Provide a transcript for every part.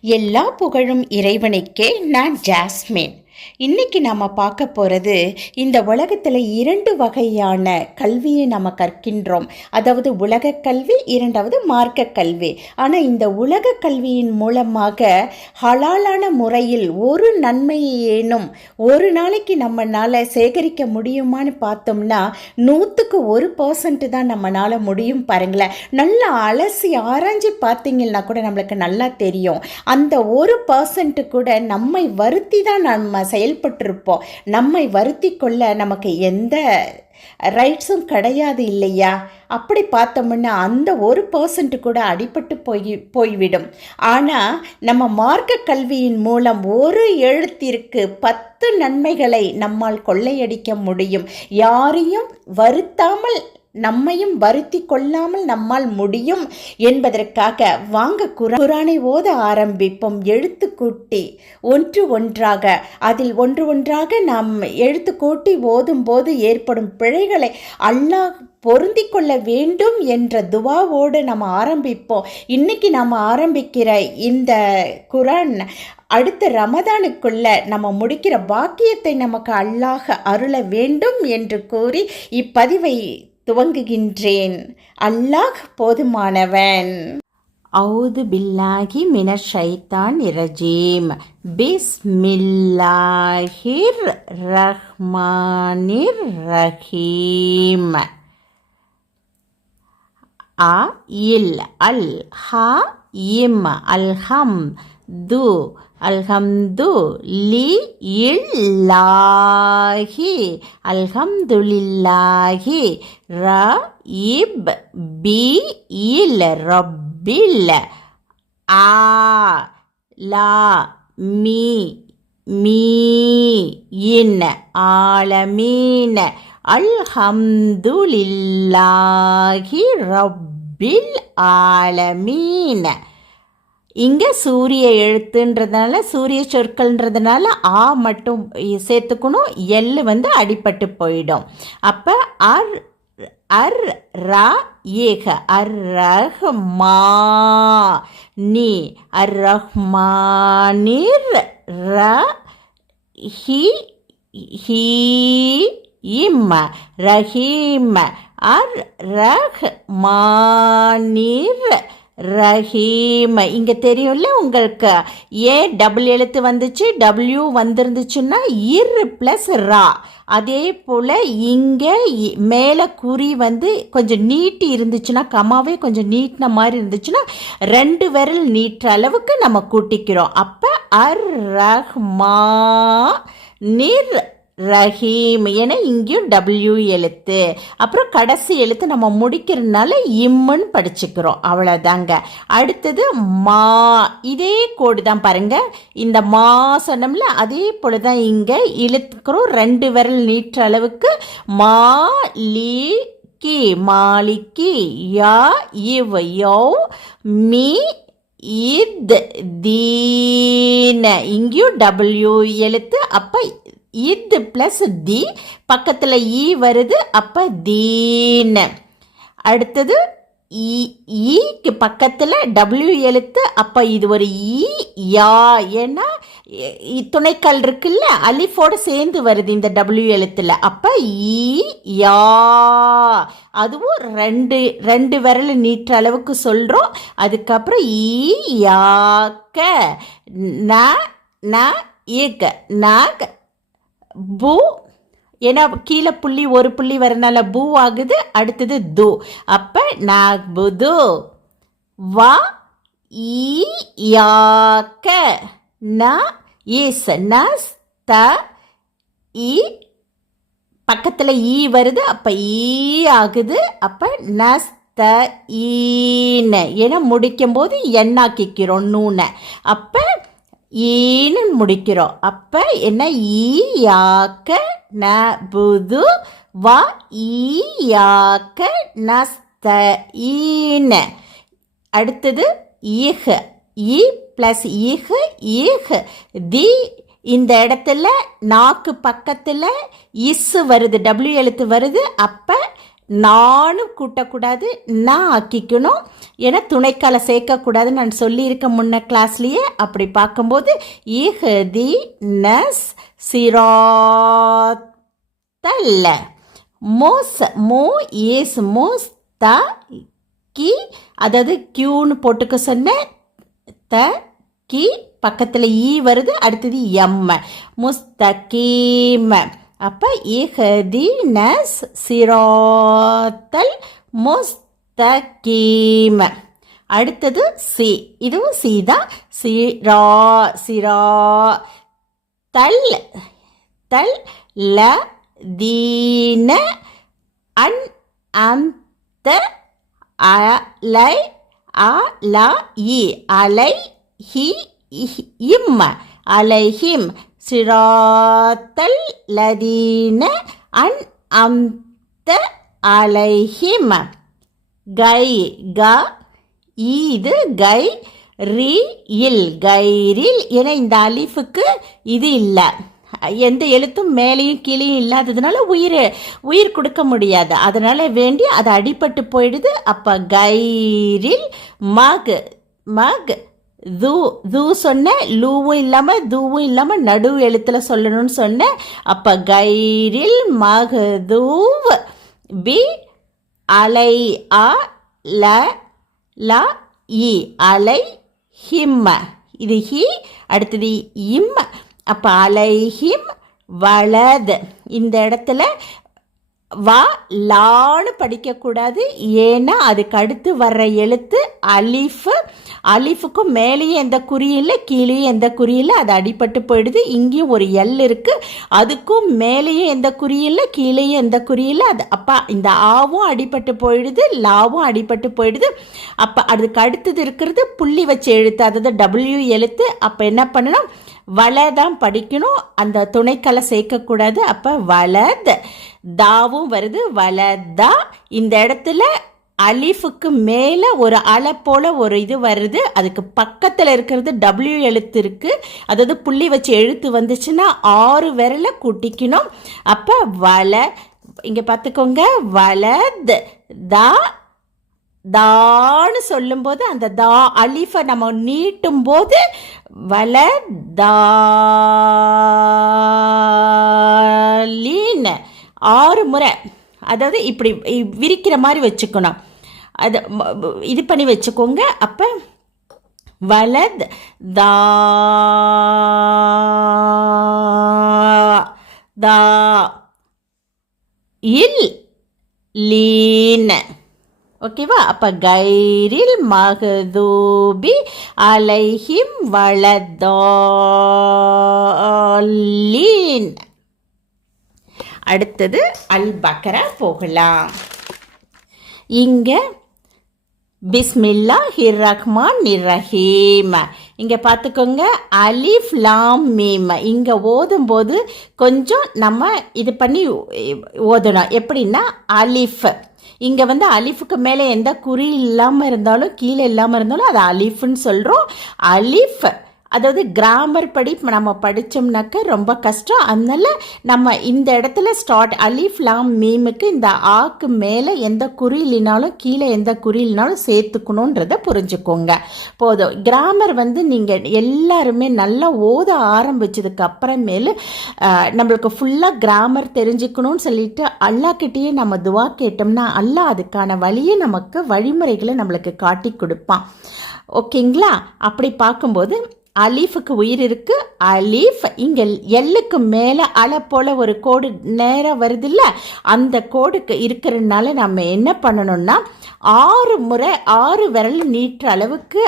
எல்லா புகழும் இறைவனுக்கே நான் ஜாஸ்மின். இன்னைக்கு நாம் பார்க்க போகிறது இந்த உலகத்தில் இரண்டு வகையான கல்வியை நம்ம கற்கின்றோம். அதாவது உலக கல்வி இரண்டாவது மார்க்க கல்வி. ஆனால் இந்த உலக கல்வியின் மூலமாக ஹலாலான முறையில் ஒரு நன்மையை ஏனும் ஒரு நாளைக்கு நம்மளால் சேகரிக்க முடியுமான்னு பார்த்தோம்னா நூற்றுக்கு ஒரு பர்சன்ட் தான் நம்மளால் முடியும் பாருங்களேன். நல்லா அலசி ஆராய்ஞ்சு பார்த்தீங்கன்னா கூட நம்மளுக்கு நல்லா தெரியும். அந்த ஒரு பர்சன்ட்டு கூட நம்மை வருத்தி தான் நம்ம செயல்பட்டிருப்போம். நம்மை வருத்தி கொள்ள நமக்கு எந்த ரைட்ஸும் கிடையாது இல்லையா? அப்படி பார்த்தோம்னா அந்த ஒரு பர்சன்ட் கூட அடிபட்டு போய் போய்விடும். ஆனால் நம்ம மார்க்க கல்வியின் மூலம் ஒரு எழுத்திற்கு பத்து நன்மைகளை நம்மால் கொள்ளையடிக்க முடியும். யாரையும் வருத்தாமல் நம்மையும் வருத்தி கொள்ளாமல் நம்மால் முடியும் என்பதற்காக வாங்க குரானை ஓத ஆரம்பிப்போம். எழுத்து கூட்டி ஒன்று ஒன்றாக அதில் ஒன்று ஒன்றாக நாம் எழுத்து கூட்டி ஓதும் போது ஏற்படும் பிழைகளை அல்லாஹ் பொருந்தி கொள்ள வேண்டும் என்ற துவாவோடு நம்ம ஆரம்பிப்போம். இன்னைக்கு நாம் ஆரம்பிக்கிற இந்த குரான் அடுத்த ரமதானுக்குள்ள நம்ம முடிக்கிற பாக்கியத்தை நமக்கு அல்லாஹ அருள வேண்டும் என்று கூறி இப்பதிவை துவங்குகின்றேன். அல்லாஹ் போதுமானவன். அவுது பில்லாஹி மின ஷைத்தான் இரஜீம். பிஸ்மில்லாஹிர் ரஹ்மானிர் ரஹீம். அ இல் அல் ஹா இம் அல்ஹம் து அல்ஹம்து லி இல்லாஹி அல்ஹம்து லில்லாஹி ர இப் பி இல் ரப்பில் ஆ லா மீ மீ இன் ஆலமீன் அல்ஹம்துலில்லாஹி ரப்பில் ஆலமீன். இங்கே சூரிய எழுத்துன்றதுனால சூரிய சொற்கள்ன்றதுனால ஆ மட்டும் சேர்த்துக்கணும் எல் வந்து அடிபட்டு போயிடும். அப்போ அர் அர் ரா ஏக. அர் ரஹ்மா நீ அர் ரஹ்மானிர் ர ஹி ஹீ இம். ரஹீம். அர் ரஹ் மானிர் ரஹீம். இங்கே தெரியும்ல உங்களுக்கு. ஏ டபுள் எழுத்து வந்துச்சு டபிள்யூ வந்துருந்துச்சுன்னா இர் ப்ளஸ் ரா. அதே போல் இங்கே மேலே குறி வந்து கொஞ்சம் நீட்டி இருந்துச்சுன்னா கமாவே கொஞ்சம் நீட்டின மாதிரி இருந்துச்சுன்னா ரெண்டு விரல் நீட்டுற அளவுக்கு நம்ம கூட்டிக்கிறோம். அப்போ அர் ரஹ்மா நிர் ரஹீம் என இங்கேயும் டபிள்யூ எழுத்து. அப்புறம் கடைசி எழுத்து நம்ம முடிக்கிறதுனால இம்முன்னு படிச்சுக்கிறோம். அவ்வளோதாங்க அடுத்தது மா. இதே கோடு தான் பாருங்கள் இந்த மா சொன்னோம்ல அதே போல தான் இங்கே இழுத்துக்கிறோம். ரெண்டு விரல் நீட்டுற அளவுக்கு மா லீ கி. மாலிக்கி யா இவ் யோ மீ இத் தீன. இங்கேயும் டபிள்யூ எழுத்து. அப்போ இத் ப்ளஸ் தி. பக்கத்தில் ஈ வருது அப்போ தீன். அடுத்தது ஈக்கு பக்கத்தில் டபிள்யூ எழுத்து அப்போ இது ஒரு ஈ யா ஏன்னா துணைக்கல் இருக்குல்ல அலிஃபோட சேர்ந்து வருது இந்த டபிள்யூ எழுத்தில். அப்போ ஈ யா. அதுவும் ரெண்டு ரெண்டு விரல் நீட்டுற அளவுக்கு சொல்கிறோம் அதுக்கப்புறம் ஈ யாக்க ந ந ஏக நாக் பூ ஏன்னா கீழே புள்ளி ஒரு புள்ளி வரனால பூ ஆகுது அடுத்தது து. அப்போ நாக்புது வா ஈ யாக்க ந இஸ் நஸ் த இ பக்கத்தில் ஈ வருது அப்போ ஈ ஆகுது அப்போ நஸ் த ஈன்னு ஏன்னா முடிக்கும்போது எண்ணாக்கிக்கிறோம் நூனை. அப்போ ஈன்னு முடிக்கிறோம். அப்போ என்ன? ஈ யாக்க ந புது வ ஈ யாக்க நஸ்த ஈன அடுத்தது ஈஹ. இ ப்ளஸ் ஈஹ ஈஹ. தி இந்த இடத்துல நாக்கு பக்கத்தில் இஸ் வருது டபிள்யூ எழுத்து வருது. அப்போ நானும் கூட்டக்கூடாது நான் ஆக்கிக்கணும் ஏன்னா துணைக்கால சேர்க்கக்கூடாதுன்னு நான் சொல்லியிருக்க முன்ன கிளாஸ்லேயே அப்படி பார்க்கும்போது இஹதி நஸ் சிராத்தல்ல மோஸ் மோ ஏஸ் மோஸ் த கி அதாவது கியூன்னு போட்டுக்க சொன்னேன் த கி பக்கத்தில் ஈ வருது அடுத்தது எம் முஸ்தகீம். அப்போ இஹதி நஸ் சிராத்தல் முஸ்தகீம். அடுத்தது சி. இதுவும் சி தான். சிரா சிரா தல் தல் ல தீன அன் அந்த அலை அல இ. அலை ஹி இஹ்- இம் அலைஹிம் சிராத்தல் லதீன அன் அந்த அலைஹிம. கை க இது கை ரீ இல். கைரில் என இந்த அலிஃபுக்கு இது இல்லை. எந்த எழுத்தும் மேலேயும் கீழேயும் இல்லாததுனால உயிர் உயிர் கொடுக்க முடியாது. அதனால் வேண்டி அது அடிபட்டு போயிடுது. அப்போ கைரில் மக் மக் தூ தூ சொன்னேன் லூவும் இல்லாமல் தூவும் இல்லாமல் நடு எழுத்தில் சொல்லணும்னு சொன்னேன் அப்போ கைரில் மகதூவ் பி அலை அ ல ல இ அலை ஹிம்ம. இது ஹி அடுத்தது இம். அப்போ அலைஹிம் வலது இந்த இடத்துல வா லான்னு படிக்கக்கூடாது. ஏன்னா அதுக்கு அடுத்து வர்ற எழுத்து அலீஃபு. அலிஃபுக்கும் மேலேயும் எந்த குறியில் இல்லை கீழேயும் எந்த குறியில் அது அடிபட்டு போயிடுது. இங்கேயும் ஒரு எல் இருக்குது அதுக்கும் மேலேயும் எந்த குறியில் இல்லை கீழேயும் எந்த குறியில் அது அப்போ இந்த ஆவும் அடிபட்டு போயிடுது லாவும் அடிபட்டு போயிடுது. அப்போ அதுக்கு அடுத்தது இருக்கிறது புள்ளி வச்ச எழுத்து. அதாவது டபிள்யூ எழுத்து. அப்போ என்ன பண்ணணும்? வள தான் படிக்கணும். அந்த துணைக்கலை சேர்க்கக்கூடாது. அப்போ வளத் தாவும் வருது. வலதா இந்த இடத்துல அலிஃபுக்கு மேலே ஒரு அலை போல் ஒரு இது வருது. அதுக்கு பக்கத்தில் இருக்கிறது டபிள்யூ எழுத்து இருக்குது அதாவது புள்ளி வச்சு எழுத்து வந்துச்சுன்னா ஆறு விரலை கூட்டிக்கணும். அப்போ வள இங்கே பார்த்துக்கோங்க. வளத் தா தான்னு சொல்லும்போது அந்த தா அலிஃபை நம்ம நீட்டும் போது வல தாலீன் ஆறு முறை. அதாவது இப்படி விரிக்கிற மாதிரி வச்சுக்கணும். அது இது பண்ணி வச்சுக்கோங்க. அப்போ வலத் தா தா இல் லீன் ஓகேவா அப்போ கைரில் மகதூபி அலைஹிம் வலதோலீன் அடுத்தது அல் பக்கரா போகலாம். இங்கே பிஸ்மில்லா ஹிர் ரஹ்மான் ரஹீம் இங்கே பார்த்துக்கோங்க அலிஃப் லாம் மீம். இங்கே ஓதும்போது கொஞ்சம் நம்ம இது பண்ணி ஓதணும். எப்படின்னா அலிஃப். இங்கே வந்து அலிஃபுக்கு மேலே எந்த குறி இல்லாமல் இருந்தாலும் கீழே இல்லாமல் இருந்தாலும் அது அலிஃப்னு சொல்கிறோம் அலிஃப் அதாவது கிராமர் படி நம்ம படித்தோம்னாக்க ரொம்ப கஷ்டம். அதனால் நம்ம இந்த இடத்துல ஸ்டார்ட் அலிஃப் லாம் மீமுக்கு இந்த ஆக்கு மேலே எந்த குறியிலினாலும் கீழே எந்த குறியிலினாலும் சேர்த்துக்கணுன்றதை புரிஞ்சுக்கோங்க. போதும். கிராமர் வந்து நீங்கள் எல்லாருமே நல்லா ஓத ஆரம்பிச்சதுக்கு அப்புறமேலு நம்மளுக்கு ஃபுல்லாக கிராமர் தெரிஞ்சுக்கணும்னு சொல்லிட்டு அல்லாக்கிட்டேயே நம்ம துவா கேட்டோம்னா அல்லா அதுக்கான வழியை நமக்கு வழிமுறைகளை நம்மளுக்கு காட்டி கொடுப்பான். ஓகேங்களா? அப்படி பார்க்கும்போது அலீஃபுக்கு உயிர் இருக்கு. அலீஃப் இங்கே எல்லுக்கு மேலே அலை போல் ஒரு கோடு நேராக வருதுல்ல? அந்த கோடுக்கு இருக்கிறதுனால நம்ம என்ன பண்ணணும்னா ஆறு முறை ஆறு விரல் நீட்டுற அளவுக்கு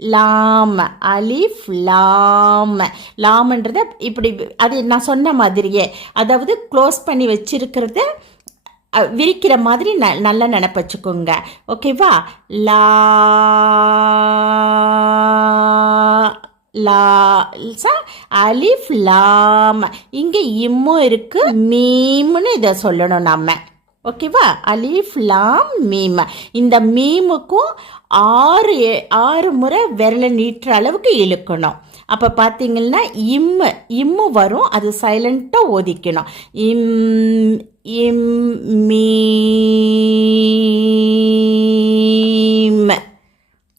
லாம் அலிஃப் லாம். லாம்ன்றத இப்படி அது நான் சொன்ன மாதிரியே அதாவது க்ளோஸ் பண்ணி வச்சிருக்கிறத விரிக்கிற மாதிரி ந நல்லா நினப்பச்சுக்கோங்க ஓகேவா லா லா அலிஃப் லாம். இங்கே இம்மும் இருக்கு மீம்னு இதை சொல்லணும் நம்ம. ஓகேவா? அலிஃப் லாம் மீம். இந்த மீமுக்கும் ஆறு ஆறு முறை விரலை நீட்டுற அளவுக்கு இழுக்கணும். அப்போ பார்த்தீங்கன்னா இம்மு இம்மு வரும் அது சைலண்ட்டாக ஓதிக்கணும். இம் இம் மீ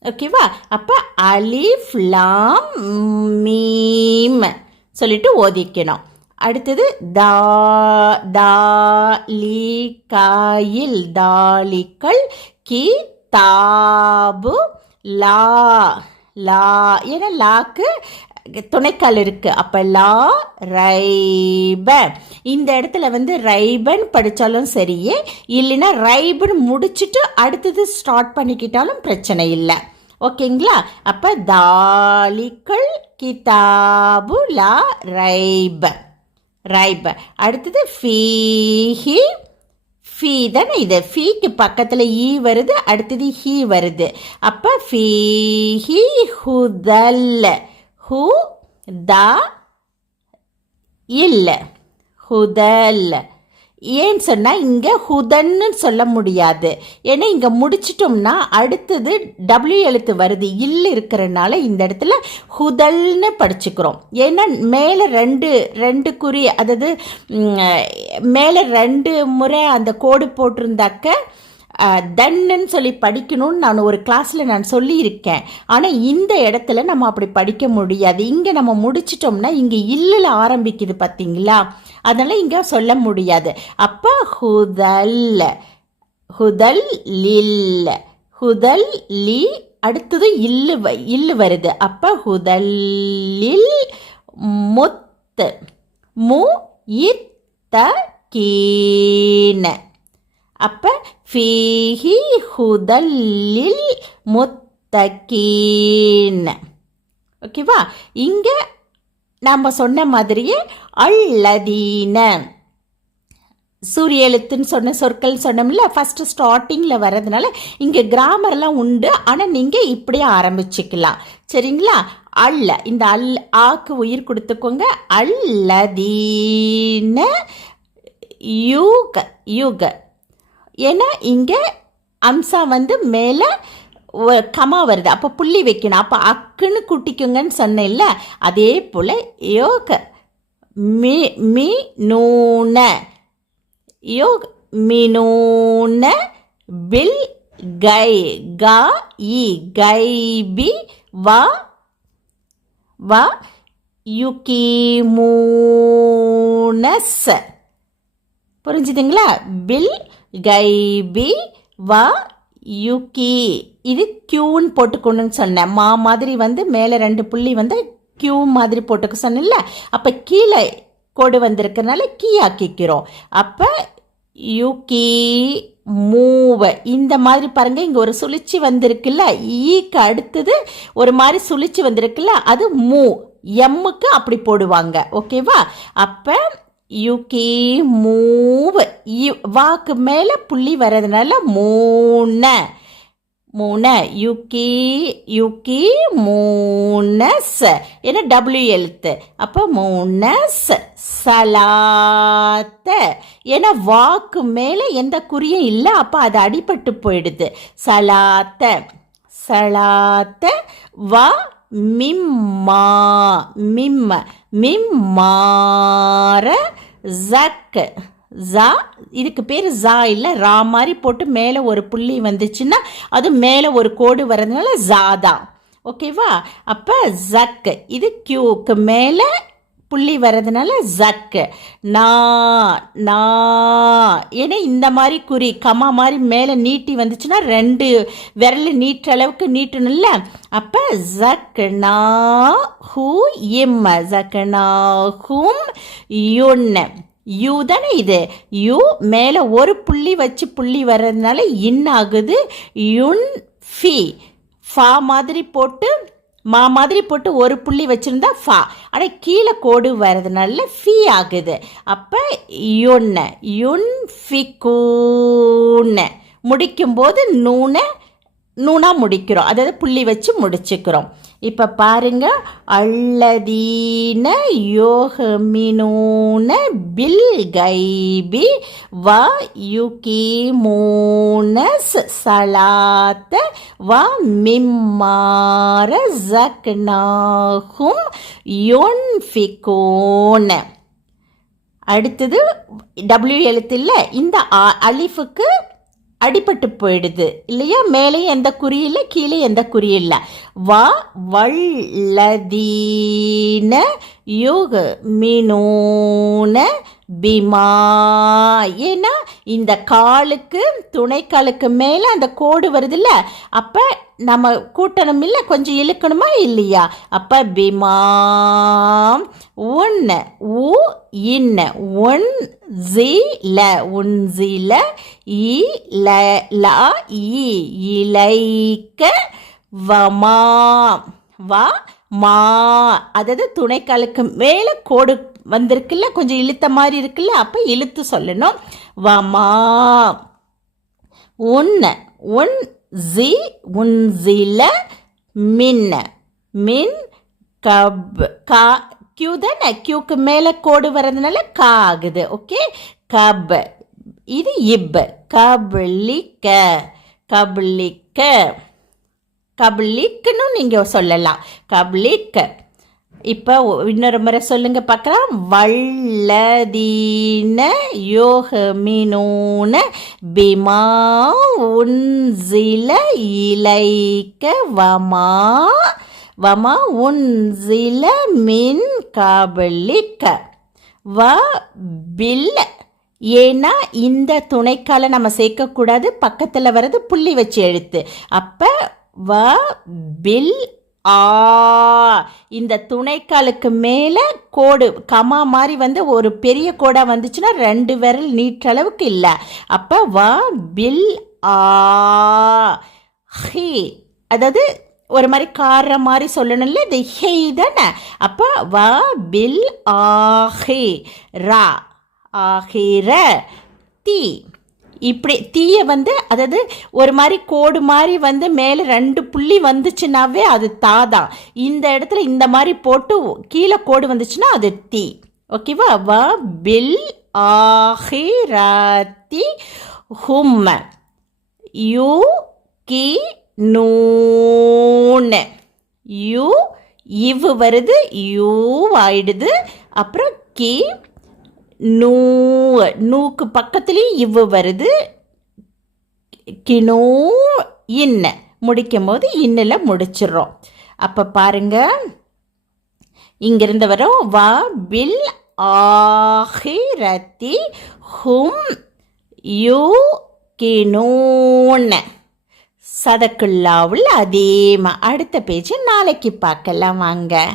ஓகேவா அப்போ அலிஃப் லாம் மீம் சொல்லிட்டு ஓதிக்கணும். அடுத்தது தா தா காயில் கி தாபு லா லா ஏன்னா லாக்கு துணைக்கால் இருக்குது அப்போ லா ரைப இந்த இடத்துல வந்து ரைபன் படித்தாலும் சரியே இல்லைன்னா ரைபன் முடிச்சுட்டு அடுத்தது ஸ்டார்ட் பண்ணிக்கிட்டாலும் பிரச்சனை இல்லை. ஓகேங்களா? அப்போ தாலிக்கள் கிதாபு லா ரைப ரைப அடுத்தது ஃபீஹி ஃபீ தானே இது? ஃபீக்கு பக்கத்தில் ஈ வருது அடுத்தது ஹீ வருது. அப்போ ஃபீஹி ஹுதல் ஹூ த இல்லை. ஹுதல் ஏன்னு சொன்னால் இங்கே ஹுதன்னு சொல்ல முடியாது. ஏன்னா இங்கே முடிச்சிட்டோம்னா அடுத்தது டபிள்யூ எழுத்து வருது. இல் இருக்கிறனால இந்த இடத்துல ஹுதல்னு படிச்சுக்கிறோம். ஏன்னா மேலே ரெண்டு ரெண்டு குறி அதாவது மேலே ரெண்டு முறை அந்த கோடு போட்டிருந்தாக்க தென்னு சொல்லி படிக்கணும்னு நான் ஒரு கிளாஸில் நான் சொல்லியிருக்கேன். ஆனால் இந்த இடத்துல நம்ம அப்படி படிக்க முடியாது. இங்கே நம்ம முடிச்சிட்டோம்னா இங்கே இல்லில் ஆரம்பிக்குது பார்த்தீங்களா அதனால் இங்கே சொல்ல முடியாது. அப்போ ஹுதல் ஹுதல் லில் ஹுதல் லி அடுத்தது இல்லு இல்லு வருது. அப்போ ஹுதல்லில் முத்து மு இத்த கீன. அப்போ ஃபீஹி ஹுதல்லில் முத்தகீன். ஓகேவா? இங்கே நாம் சொன்ன மாதிரியே அல்லதீன. சூரிய எழுத்துன்னு சொன்ன சொற்கள் சொன்னோம்ல ஃபஸ்ட்டு ஸ்டார்டிங்கில் வர்றதுனால இங்கே கிராமர்லாம் உண்டு ஆனால் நீங்கள் இப்படியே ஆரம்பிச்சுக்கலாம். சரிங்களா? அல்ல இந்த அல் ஆக்கு உயிர் கொடுத்துக்கோங்க. அல்லதீன யூக யூக. ஏன்னா இங்கே அம்சா வந்து மேலே கமா வருது. அப்போ புள்ளி வைக்கணும். அப்போ அக்குன்னு குட்டிக்குங்கன்னு சொன்னேன்ல அதே போல் யோக மி மி நூன யோக் மினூன பில் கை கா இ கைபி வா வா யுகீமூனஸ். புரிஞ்சுதுங்களா? பில் கைபி வ யுகி. இது கியூன்னு போட்டுக்கணும்னு சொன்னேன். மா மாதிரி வந்து மேலே ரெண்டு புள்ளி வந்து கியூ மாதிரி போட்டுக்க சொன்னேன்ல. அப்போ கீழே கோடு வந்திருக்கறனால கீ ஆக்கிக்கிறோம். அப்போ யுகி மூவ. இந்த மாதிரி பாருங்க இங்கே ஒரு சுழிச்சி வந்திருக்குல்ல. ஈக்கு அடுத்தது ஒரு மாதிரி சுழிச்சி வந்திருக்குல்ல. அது மூ. எம்முக்கு அப்படி போடுவாங்க. ஓகேவா? அப்போ யுகி மூவ். வாக்கு மேலே புள்ளி வர்றதுனால மூண. மூண. யுகி யுகி மூணஸ் ஏன்னா டபிள்யூ எழுத்து. அப்போ மூனஸ் சலாத்த. ஏன்னா வாக்கு மேலே எந்த குறியும் இல்லை. அப்போ அது அடிபட்டு போயிடுது. சலாத்த. சலாத்த. வா மிம்மா மிம்ம மிம்மார ஜக்கு ஜா இதுக்கு பேர் ஜா இல்லை ரா மாதிரி போட்டு மேலே ஒரு புள்ளி வந்துச்சுன்னா அது மேலே ஒரு கோடு வர்றதுனால ஜா தான். ஓகேவா? அப்போ ஜக்கு இது கியூக்கு மேலே புள்ளி வர்றதுனால ஜக்கு நா நா ஏன்னா இந்த மாதிரி குறி கமா மாதிரி மேலே நீட்டி வந்துச்சுன்னா ரெண்டு விரல் நீட்டுற அளவுக்கு நீட்டணும்ல. அப்போ ஜக்கு நா ஹூ இம் ஜக்கு நா ஹூம் யுன்னு யூ தானே இது? யூ மேலே ஒரு புள்ளி வச்சு புள்ளி வர்றதுனால இன் ஆகுது யுன் ஃபி. ஃபா மாதிரி போட்டு மா மாதிரி போட்டு ஒரு புள்ளி வச்சுருந்தா ஃபா. ஆனால் கீழே கோடு வர்றதுனால ஃபீ ஆகுது. அப்போ யுன்ன. யுன் ஃபிகூன்னு முடிக்கும்போது நூனை நூனாக முடிக்கிறோம். அதாவது புள்ளி வச்சு முடிச்சுக்கிறோம். இப்போ பாருங்க. அல்லதீன யோகமினூன பில் கைபி வ யுகீமூன சலாத்த வ மிம்மார ஜக்னாஹும் யுன்ஃபிகூன. அடுத்தது டபிள்யூ எழுத்து இல்லை இந்த அலிஃபுக்கு அடிபட்டு போயிடுது. இல்லையா? மேலே எந்த குறி இல்லை கீழே எந்த குறி இல்லை வா வள்ளதீன யோக மீனோன பிமா ஏன்னா இந்த காலுக்கு துணைக்காலுக்கு மேலே அந்த கோடு வருதுல்ல? அப்போ நம்ம கூட்டணும் இல்லை கொஞ்சம் இழுக்கணுமா இல்லையா? அப்போ பிமாம் ஒன்று உ இன்ன ஒன் ஜி ல உன் ஜில இ ல லா இ இலைக்க வமா வா மா. அதாவது துணைக்காலுக்கு மேலே கோடு வந்திருக்குல்ல கொஞ்சம் இழுத்த மாதிரி இருக்குல்ல அப்போ இழுத்து சொல்லணும். வமா ஒன்று ஒன் ஜி உன்சில மின் மின் கப் கா கியூ தானே கியூக்கு மேலே கோடு வர்றதுனால கா ஆகுது ஓகே கப் இது இப் கபலிக்க கபலிக்க கபளிக்குன்னு நீங்கள் சொல்லலாம் கபலிக்க இப்போ இன்னொரு முறை சொல்லுங்க பார்க்கலாம். வல்லதீன யோகமினூன பிமா உன்சில இலைக்க வமா வமா உன்சில மின் காபலிக்க. வ பில் ஏன்னா இந்த துணைக்கால நம்ம சேர்க்கக்கூடாது பக்கத்தில் வர்றது புள்ளி வச்சு எழுத்து. அப்போ வ பில் ஆ இந்த துணைக்காலுக்கு மேலே கோடு கமா மாதிரி வந்து ஒரு பெரிய கோடாக வந்துச்சுன்னா ரெண்டு விரல் நீட்டளவுக்கு இல்லை. அப்போ வ பில் ஆ ஹி. அதாவது ஒரு மாதிரி கார மாதிரி சொல்லணும்ல இது ஹெய் தானே? அப்போ வ பில் ஆஹி ரா ஆஹிர தீ. இப்படி தீயை வந்து அதாவது ஒரு மாதிரி கோடு மாதிரி வந்து மேலே ரெண்டு புள்ளி வந்துச்சுனாவே அது தாதான் இந்த இடத்துல இந்த மாதிரி போட்டு கீழே கோடு வந்துச்சுன்னா அது தீ. ஓகேவா வ? பில் ஆஹிராத்தி ஹும் யூ கி நூன். யூ இவ் வருது யூ ஆயிடுது. அப்புறம் கி நூ நூக்கு பக்கத்துலேயும் இவ்வு வருது. கினோ இன்ன. முடிக்கும் போது இன்னில் முடிச்சிடுறோம் அப்போ பாருங்க. இங்கிருந்து வரும். வா பில் ஆஹிரத்தி ஹும் யூ கினூன் சதக்குல்லாவில் அதேமா. அடுத்த பேஜ் நாளைக்கு பார்க்கலாம். வாங்க.